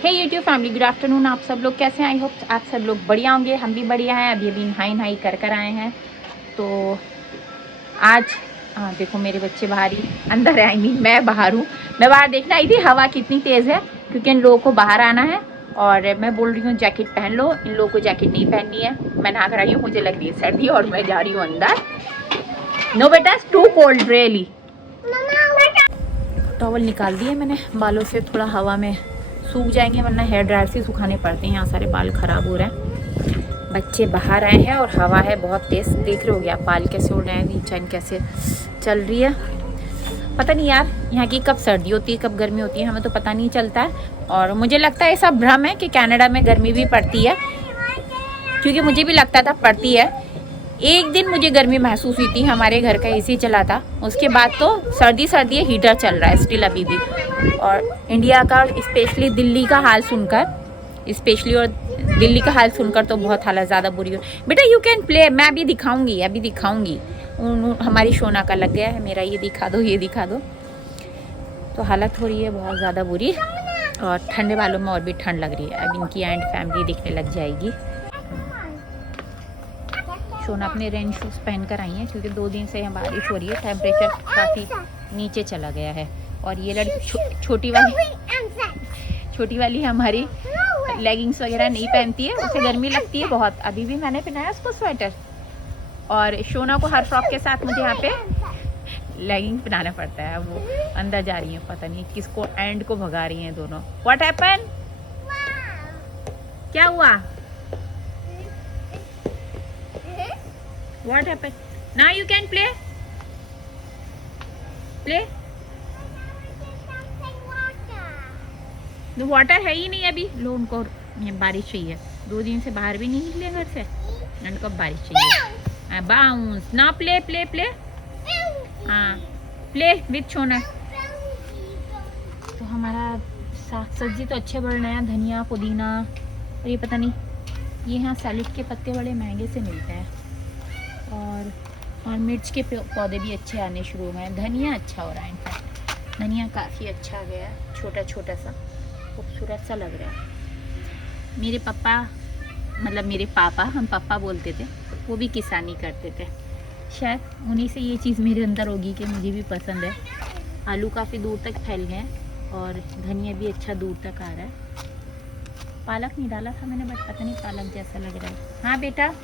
हे YouTube family, good afternoon. आप सब लोग कैसे हैं? आई होप आप सब लोग बढ़िया होंगे। हम भी बढ़िया हैं। अभी नहाई कर आए हैं। तो आज देखो मेरे बच्चे बाहर ही अंदर है। आई मीन मैं बाहर हूँ। मैं बाहर देखने आई थी हवा कितनी तेज़ है, क्योंकि इन लोगों को बाहर आना है। और मैं बोल रही हूँ जैकेट पहन लो। इन लोगों को जैकेट नहीं पहननी है। मैं नहा कर आई हूँ, मुझे लग रही है सर्दी और मैं जा रही हूँ अंदर। नो बेटा, टू कोल्ड रियली। टॉवल निकाल दिए मैंने बालों से, थोड़ा हवा में सूख जाएंगे, वरना हेयर ड्रायर से सुखाने पड़ते हैं। यहाँ सारे बाल ख़राब हो रहे हैं। बच्चे बाहर आए हैं और हवा है बहुत तेज़। देख रहे हो गया बाल कैसे उड़ रहे हैं, नीचे कैसे चल रही है। पता नहीं यार यहाँ की कब सर्दी होती है कब गर्मी होती है, हमें तो पता नहीं चलता है। और मुझे लगता है ऐसा भ्रम है कि कनाडा में गर्मी भी पड़ती है, क्योंकि मुझे भी लगता था पड़ती है। एक दिन मुझे गर्मी महसूस हुई थी, हमारे घर का एसी चला था। उसके बाद तो सर्दी है, हीटर चल रहा है स्टिल अभी भी। और इंडिया का स्पेशली दिल्ली का हाल सुनकर, तो बहुत हालत ज़्यादा बुरी हो। बेटा यू कैन प्ले, मैं अभी दिखाऊंगी। हमारी शोना का लग गया है, मेरा ये दिखा दो। तो हालत हो रही है बहुत ज़्यादा बुरी, और ठंडे बालों में और भी ठंड लग रही है। अब इनकी एंड फैमिली दिखने लग जाएगी। शोना अपने रेन शूज़ पहन कर आई हैं, क्योंकि 2 दिन से यहाँ बारिश हो रही है। टेम्परेचर काफ़ी नीचे चला गया है। और ये लड़की छोटी वाली हमारी लेगिंग्स वगैरह नहीं पहनती है, उसे गर्मी लगती है बहुत। अभी भी मैंने पहनाया उसको स्वेटर। और शोना को हर फ्रॉक के साथ मुझे यहाँ पे लेगिंग्स पहनाना पड़ता है। वो अंदर जा रही हैं, पता नहीं किसको एंड को भगा रही हैं दोनों। What happen? क्या हुआ? What happened? Now you can play. तो वाटर है ही नहीं अभी। लो उनको बारिश चाहिए, 2 दिन से बाहर भी नहीं निकले घर से। उनको बारिश चाहिए। बाउंस ना, प्ले। हाँ, प्ले विथ शोना। तो हमारा साग सब्जी तो अच्छे बढ़ रहे हैं, धनिया पुदीना। और ये पता नहीं, ये यहाँ सैलेड के पत्ते बड़े महंगे से मिलते हैं। और मिर्च के पौधे भी अच्छे आने शुरू हुए हैं। धनिया अच्छा हो रहा है, इनफैक्ट धनिया काफ़ी अच्छा आ गया है, छोटा सा खूबसूरत सा लग रहा है। मेरे पापा, हम पापा बोलते थे, वो भी किसानी करते थे। शायद उन्हीं से ये चीज़ मेरे अंदर होगी कि मुझे भी पसंद है। आलू काफ़ी दूर तक फैल गए हैं और धनिया भी अच्छा दूर तक आ रहा है। पालक नहीं डाला था मैंने, बट पता नहीं पालक जैसा लग रहा है। हाँ बेटा,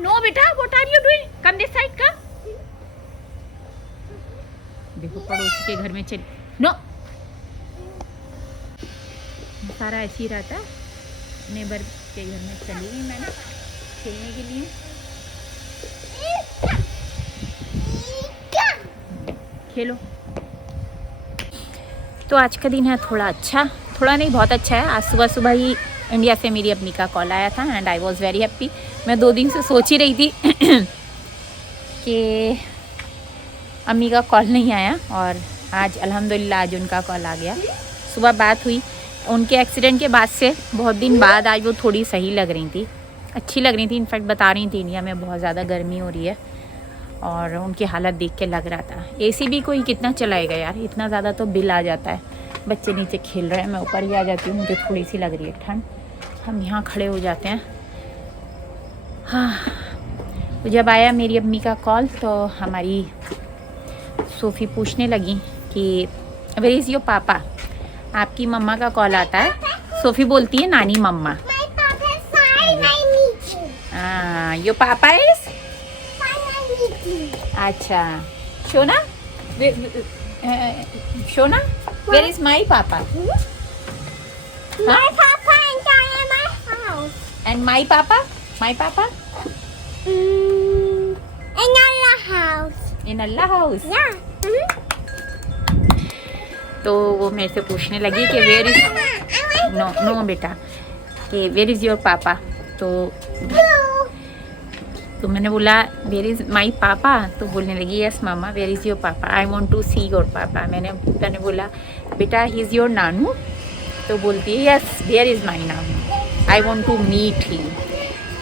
नो बेटा, what are you doing? Come this side का। देखो पड़ोसी के घर में चल, नो। सारा ऐसे ही रहता है। नेबर के घर में चली गई मैंने खेलने के लिए। खेलो। तो आज का दिन है थोड़ा नहीं बहुत अच्छा है। आज सुबह ही इंडिया से मेरी अम्मी का कॉल आया था and I was very happy. मैं 2 दिन से सोच ही रही थी कि अम्मी का कॉल नहीं आया, और आज अल्हम्दुलिल्लाह आज उनका कॉल आ गया। सुबह बात हुई उनके एक्सीडेंट के बाद से, बहुत दिन बाद आज वो थोड़ी सही लग रही थी, अच्छी लग रही थी। इनफैक्ट बता रही थी इंडिया में बहुत ज़्यादा गर्मी हो रही है, और उनकी हालत देख के लग रहा था। एसी भी कोई कितना चलाएगा यार, इतना ज़्यादा तो बिल आ जाता है। बच्चे नीचे खेल रहे हैं, मैं ऊपर ही आ जाती हूँ, मुझे थोड़ी सी लग रही है ठंड। हम यहाँ खड़े हो जाते हैं। हाँ, तो जब आया मेरी अम्मी का कॉल, तो हमारी सोफ़ी पूछने लगी कि वेयर इज़ योर पापा। आपकी मम्मा का कॉल आता है। सोफ़ी बोलती है नानी मम्मा। योर पापा इज़, अच्छा शोना, वेयर इज़ माई पापा? And my papa? In Allah house. Yeah. तो वो मेरे से पूछने लगी कि वेयर इज, नो बेटा, कि वेयर इज़ योर पापा। तो मैंने बोला वेयर इज़ माई पापा। तो बोलने लगी yes mama, where is your papa, I want to see your papa. मैंने बोला बेटा ही इज़ योर नानू। तो बोलती है यस, वेयर इज़ माई नानू, I want to meet him.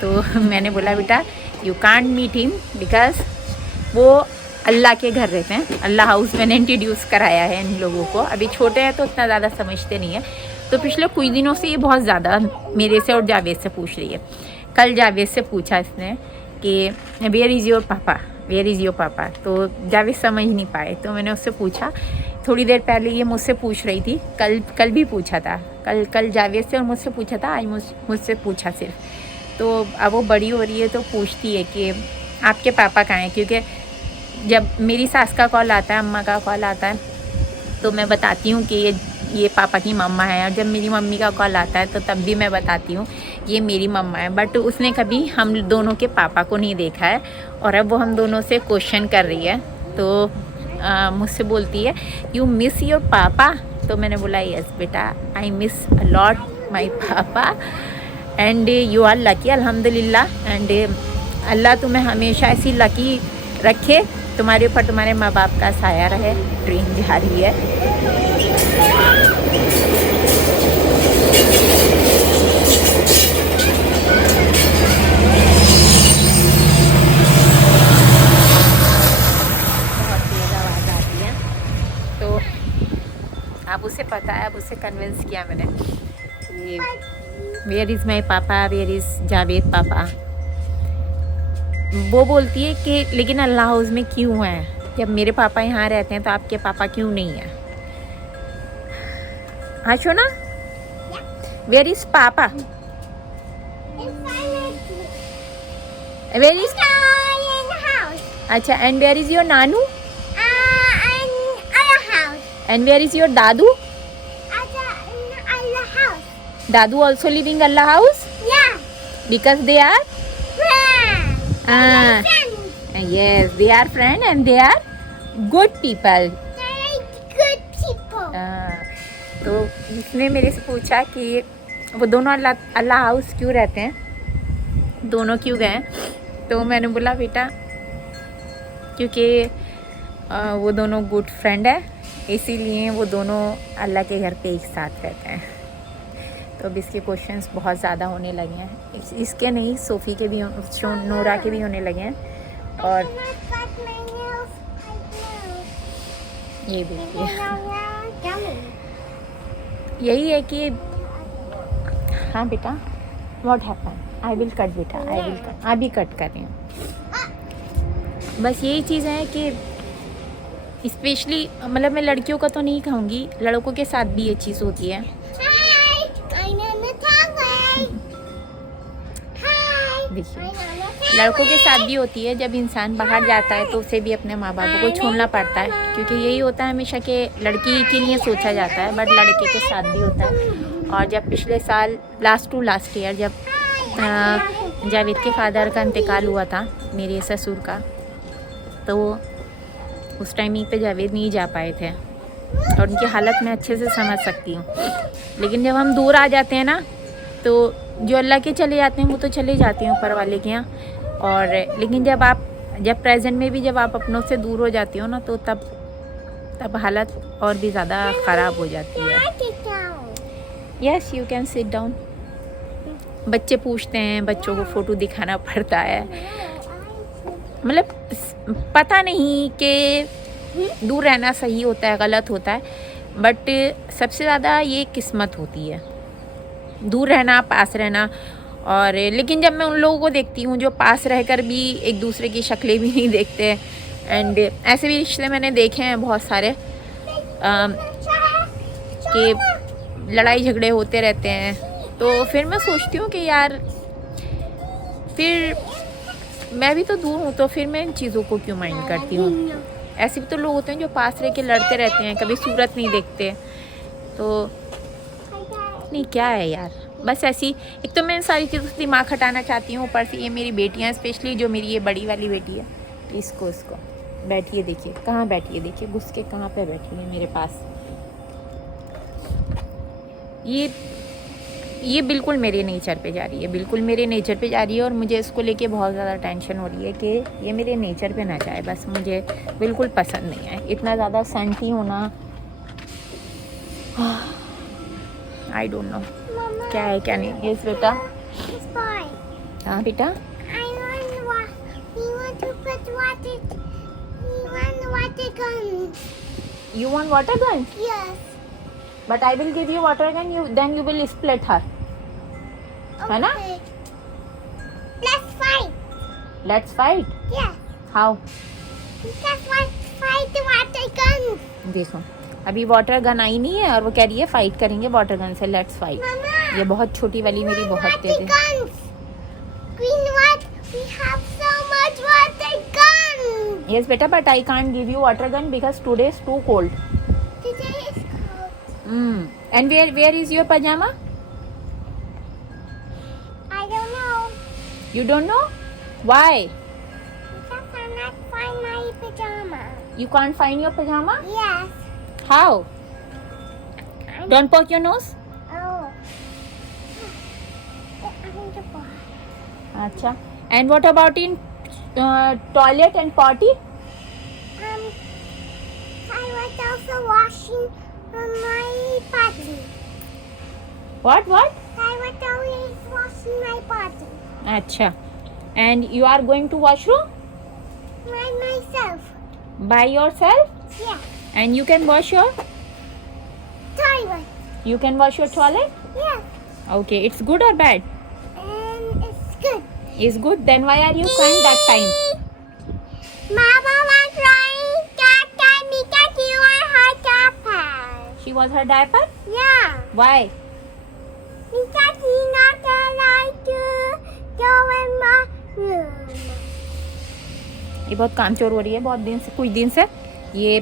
तो मैंने बोला बेटा you can't meet him because वो अल्लाह के घर रहते हैं। अल्लाह हाउस मैंने इंट्रोड्यूस कराया है इन लोगों को। अभी छोटे हैं तो उतना ज़्यादा समझते नहीं है, तो पिछले कुछ दिनों से ये बहुत ज़्यादा मेरे से और जावेद से पूछ रही है। कल जावेद से पूछा इसने कि वेयर इज़ योर पापा, वेयर इज़ योर पापा। तो जावेद समझ नहीं पाए, तो मैंने उससे पूछा। थोड़ी देर पहले ये मुझसे पूछ रही थी, कल भी पूछा था, कल जावेद से और मुझसे पूछा था, आज मुझसे पूछा सिर्फ। तो अब वो बड़ी हो रही है तो पूछती है कि आपके पापा कहाँ हैं, क्योंकि जब मेरी सास का कॉल आता है, अम्मा का कॉल आता है, तो मैं बताती हूँ कि ये पापा की मम्मा है। और जब मेरी मम्मी का कॉल आता है तो तब भी मैं बताती हूँ ये मेरी मम्मा है। बट उसने कभी हम दोनों के पापा को नहीं देखा है, और अब वो हम दोनों से क्वेश्चन कर रही है। तो मुझसे बोलती है यू मिस योर पापा। तो मैंने बोला यस बेटा, आई मिस अ लॉट माई पापा एंड यू आर लकी अल्हम्दुलिल्लाह। एंड अल्लाह तुम्हें हमेशा ऐसी लकी रखे, तुम्हारे ऊपर तुम्हारे माँ बाप का साया रहे। ट्रेन जा रही है। बहुत तेज आवाज़ आती है। तो अब उसे पता है, अब उसे कन्विंस किया मैंने कि वेयर इज़ माई पापा, वेयर इज़ जावेद पापा। वो बोलती है कि लेकिन अल्लाह हाउस में क्यों है, जब मेरे पापा यहाँ रहते हैं तो आपके पापा क्यों नहीं है। हाँ शोना, where is papa, where is, अच्छा एंड वेयर इज योर नानू, एंड वेयर इज योर दादू, दादू also living Allah house, because they are yes, they are friend and they are good people. तो इसने मेरे से पूछा कि वो दोनों अल्लाह हाउस क्यों रहते हैं, दोनों क्यों गए। तो मैंने बोला बेटा क्योंकि वो दोनों गुड फ्रेंड है, इसीलिए वो दोनों अल्लाह के घर पे एक साथ रहते हैं। तो अब इसके क्वेश्चंस बहुत ज़्यादा होने लगे हैं, इसके नहीं सोफ़ी के भी, नोरा के भी होने लगे हैं। और ये देखिए यही है कि हाँ बेटा what happen, I will cut बेटा, आई विल कट, अभी कट कर रही हूँ। बस यही चीज़ है कि स्पेशली मतलब मैं लड़कियों का तो नहीं कहूँगी, लड़कों के साथ भी ये चीज़ होती है। देखिए लड़कों के साथ भी होती है, जब इंसान बाहर जाता है तो उसे भी अपने माँ बापों को छोड़ना पड़ता है, क्योंकि यही होता है हमेशा कि लड़की के लिए सोचा जाता है, बट लड़के के साथ भी होता है। और जब पिछले साल लास्ट ईयर जब जावेद के फादर का इंतकाल हुआ था, मेरे ससुर का, तो उस टाइम पे जावेद नहीं जा पाए थे और उनकी हालत मैं अच्छे से समझ सकती हूँ। लेकिन जब हम दूर आ जाते हैं ना, तो जो अल्लाह के चले जाते हैं वो तो चले जाते हैं ऊपर वाले के यहाँ। और लेकिन जब प्रेजेंट में भी जब आप अपनों से दूर हो जाती हो ना, तो तब हालत और भी ज़्यादा ख़राब हो जाती है। Yes you can sit down. बच्चे पूछते हैं, बच्चों को फ़ोटो दिखाना पड़ता है, मतलब पता नहीं कि दूर रहना सही होता है गलत होता है, बट सबसे ज़्यादा ये किस्मत होती है, दूर रहना पास रहना। और लेकिन जब मैं उन लोगों को देखती हूँ जो पास रहकर भी एक दूसरे की शक्लें भी नहीं देखते, एंड ऐसे भी रिश्ते मैंने देखे हैं बहुत सारे कि लड़ाई झगड़े होते रहते हैं, तो फिर मैं सोचती हूँ कि यार फिर मैं भी तो दूर हूँ, तो फिर मैं इन चीज़ों को क्यों माइंड करती हूँ। ऐसे भी तो लोग होते हैं जो पास रह के लड़ते रहते हैं, कभी सूरत नहीं देखते। तो नहीं क्या है यार, बस ऐसी एक तो मैं इन सारी चीज़ों से दिमाग हटाना चाहती हूँ। ऊपर से ये मेरी बेटियाँ, स्पेशली जो मेरी ये बड़ी वाली बेटी है, इसको बैठिए, देखिए कहाँ बैठी है, देखिए घुस के कहाँ पे बैठी है मेरे पास। ये बिल्कुल मेरे नेचर पे जा रही है, बिल्कुल मेरे नेचर पे जा रही है, और मुझे इसको लेके बहुत ज़्यादा टेंशन हो रही है कि ये मेरे नेचर पे ना जाए। बस मुझे बिल्कुल पसंद नहीं है इतना ज़्यादा सेंटी होना। आई डोंट नो क्या है क्या नहीं। यस बेटा, हाँ बेटा, you want water gun? Yes. But I will give you water again. Then you will split her. है ना? Let's fight. Let's fight. Yes. How? Let's fight the water guns. देखो अभी वाटर गन आई नहीं है और वो कह रही है फाइट करेंगे वाटर गन से. Let's fight. Mama. ये बहुत छोटी वाली मेरी बहुत Water तेज है. guns. Green what? We have so much water guns. Yes बेटा, but I can't give you water gun because today is too cold. Today is cold. And where is your pajama? I don't know. You don't know? Why? Because I not find my pajama. You can't find your pajama? Yes. How? Don't poke your nose. Oh. I'm the boy. अच्छा. And what about in toilet and potty? I was also washing my body. What? I was always washing my body. अच्छा. And you are going to washroom By myself. by yourself? Yeah. And you can wash your Toilet. you can wash your toilet? Yes. Okay. It's good or bad? And it's good. It's good. Then why are you crying that time? Mama was crying that time because you are her diaper. She was her diaper? Yeah. Why? Because he not allowed to go in my room. ये बहुत कामचोर हो रही है. बहुत दिन से कुछ दिन से ये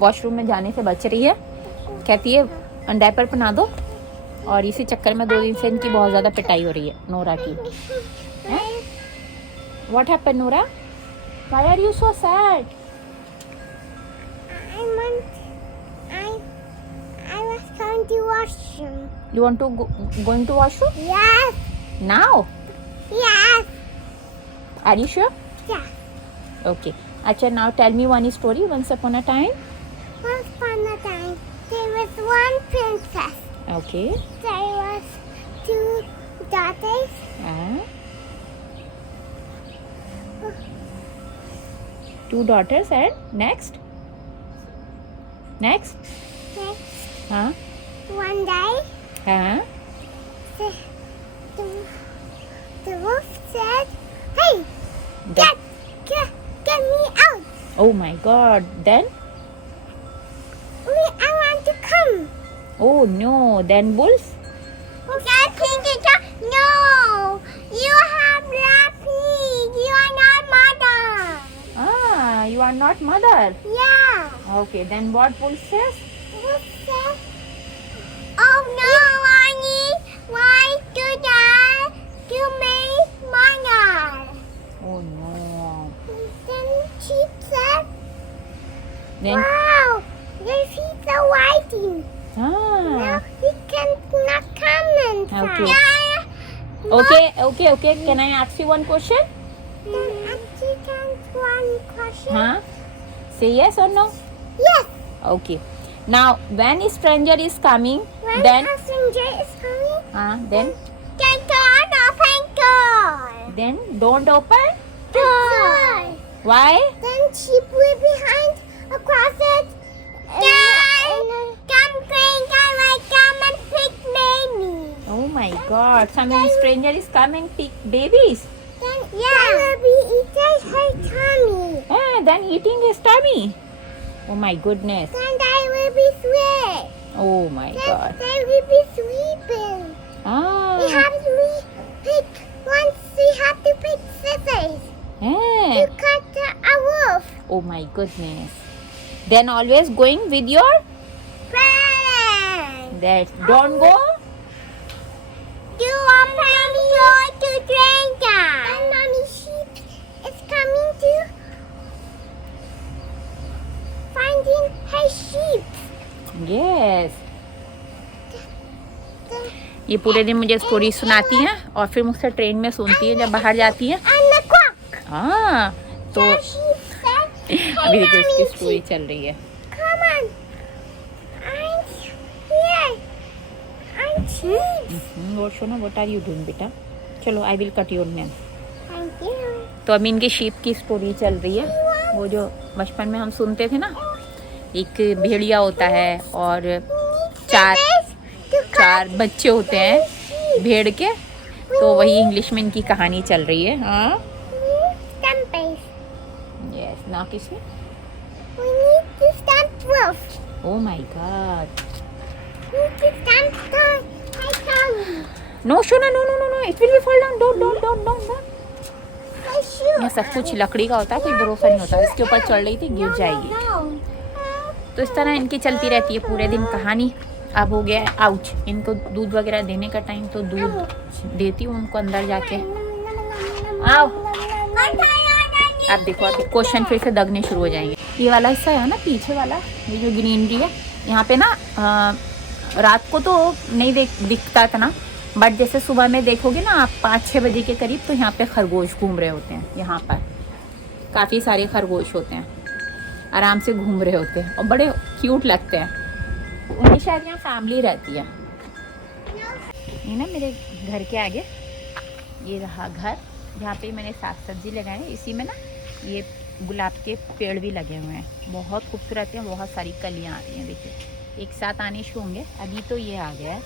वॉशरूम में जाने से बच रही है. कहती है डायपर पहना दो और इसी चक्कर में 2 दिन से इनकी बहुत ज़्यादा पिटाई हो रही है नोरा की. What happened, Nora? Why are you so sad? I was going to washroom. You want to going to washroom Yes. now? Yes. Are you sure? Yes. Okay. Acha, now tell me one story. Once upon a time. Once upon a time, there was one princess. Okay. There was 2 daughters. Ah. 2 daughters and next. Next, Huh? one day, Huh? the, the wolf said, "Hey, get me out! Oh my God. Then? I want to come." Oh no. Then wolf? No, you have left me. You are not mother. Ah, you are not mother. Yeah. Okay. Then what wolf says? Wolf said, "Oh no, Annie, why do that to me, mother?" Oh no. Then she said, Then "Wow, your feet are whiting. Now ah. we cannot come inside." Okay. Okay. Can I ask you one question? Then ask one question. Huh? Say yes or no? Yes. Okay. Now, when a stranger is coming, When then a stranger is coming, then don't open door. then don't open. Door. Why? Then sheep will behind a closet. Come, Crinkle, come and pick baby. Oh my God! Some stranger is coming pick babies. Then will be eating her tummy. Then eating his tummy. Oh my goodness! Then they will be sweet. Oh my God! They will be sweeping. We have to pick. Once we have to pick scissors to cut a wolf. Oh my goodness! Then always going with your Friend. that don't go. You open the door to drink. And mommy sheep is coming to finding her sheep. Yes. The, ये पूरे दिन मुझे story सुनाती हैं और फिर मुझसे train में सुनती है जब बाहर जाती हैं. and the quack. हाँ तो The sheep said, "Hey, अभी देखो mommy इसकी स्टोरी sheep, चल रही है. come on. I'm here. I'm sheep." वो सुनो, व्हाट आर यू डूइंग बेटा? चलो I will cut your man. Thank you. तो अभी इनकी शीप की स्टोरी चल रही है. वो जो बचपन में हम सुनते थे ना, एक भेड़िया होता है और चार बच्चे होते हैं भेड़ के, तो वही इंग्लिश में इनकी कहानी चल रही है। हाँ यस ना किसने ओह माय गॉड नो शोना no no no no it will be fall down don't don't don't don't. ये सब कुछ लकड़ी का होता है, कोई भरोसा नहीं होता। इसके ऊपर चढ़ रही थी, गिर जाएगी। तो इस तरह इनकी चलती रहती है पूरे दिन कहानी। अब हो गया है आउच, इनको दूध वगैरह देने का टाइम, तो दूध देती हूँ उनको अंदर जाके। आओ अब देखो, अभी क्वेश्चन फिर से दगने शुरू हो जाएंगे। ये वाला हिस्सा है ना पीछे वाला, ये जो ग्रीनरी है यहाँ पे ना, रात को तो नहीं दिखता था ना, बट जैसे सुबह में देखोगे ना आप 5-6 बजे के करीब, तो यहाँ पे खरगोश घूम रहे होते हैं। यहाँ पर काफ़ी सारे खरगोश होते हैं, आराम से घूम रहे होते हैं और बड़े क्यूट लगते हैं। उनकी शायद यहाँ फैमिली रहती है। ये ना मेरे घर के आगे ये रहा घर, जहाँ पे मैंने साग सब्जी लगाए हैं। इसी में ना ये गुलाब के पेड़ भी लगे हुए हैं, बहुत खूबसूरत हैं। बहुत सारी कलियाँ आ रही हैं, देखिए एक साथ आने शुरू होंगे। अभी तो ये आ गया है,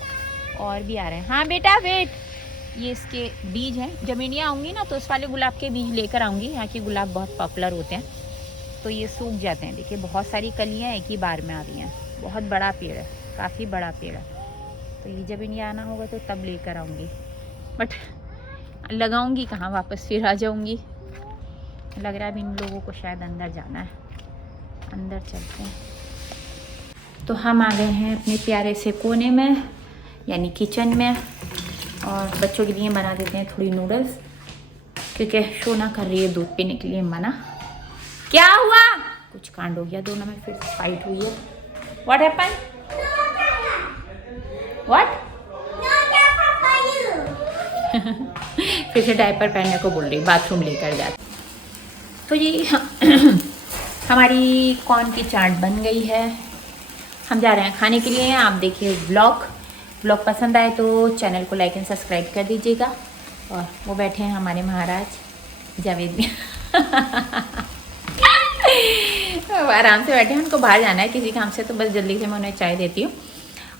और भी आ रहे हैं। हाँ बेटा वेट, ये इसके बीज हैं। जब इंडिया आऊँगी ना तो उस वाले गुलाब के बीज लेकर आऊँगी। यहाँ के गुलाब बहुत पॉपुलर होते हैं, तो ये सूख जाते हैं। देखिए बहुत सारी कलियाँ एक ही बार में आ रही हैं। बहुत बड़ा पेड़ है, काफ़ी बड़ा पेड़ है। तो ये जब इंडिया आना होगा तो तब लेकर आऊँगी, बट लगाऊंगी कहाँ, वापस फिर आ जाऊँगी। लग रहा है अभी इन लोगों को शायद अंदर जाना है, अंदर चलते हैं। तो हम आ गए हैं अपने प्यारे से कोने में, यानी किचन में, और बच्चों के लिए बना देते हैं थोड़ी नूडल्स, क्योंकि शोना कर रही है दूध पीने के लिए मना। क्या हुआ? कुछ कांड हो गया, दोनों में फिर फाइट हुई है। What happened? व्हाट? फिर से डायपर पहनने को बोल रही, बाथरूम लेकर जा। तो ये हमारी कॉर्न की चाट बन गई है। हम जा रहे हैं खाने के लिए। आप देखिए व्लॉग पसंद आए तो चैनल को लाइक एंड सब्सक्राइब कर दीजिएगा। और वो बैठे हैं हमारे महाराज जावेद भी आराम से बैठे हैं, उनको बाहर जाना है किसी काम से, तो बस जल्दी से मैं उन्हें चाय देती हूँ।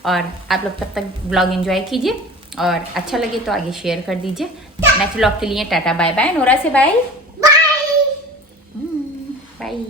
और आप लोग तब तक व्लॉग एंजॉय कीजिए, और अच्छा लगे तो आगे शेयर कर दीजिए। नेक्स्ट व्लॉग के लिए टाटा बाय बाय। नोरा से बाय बाय।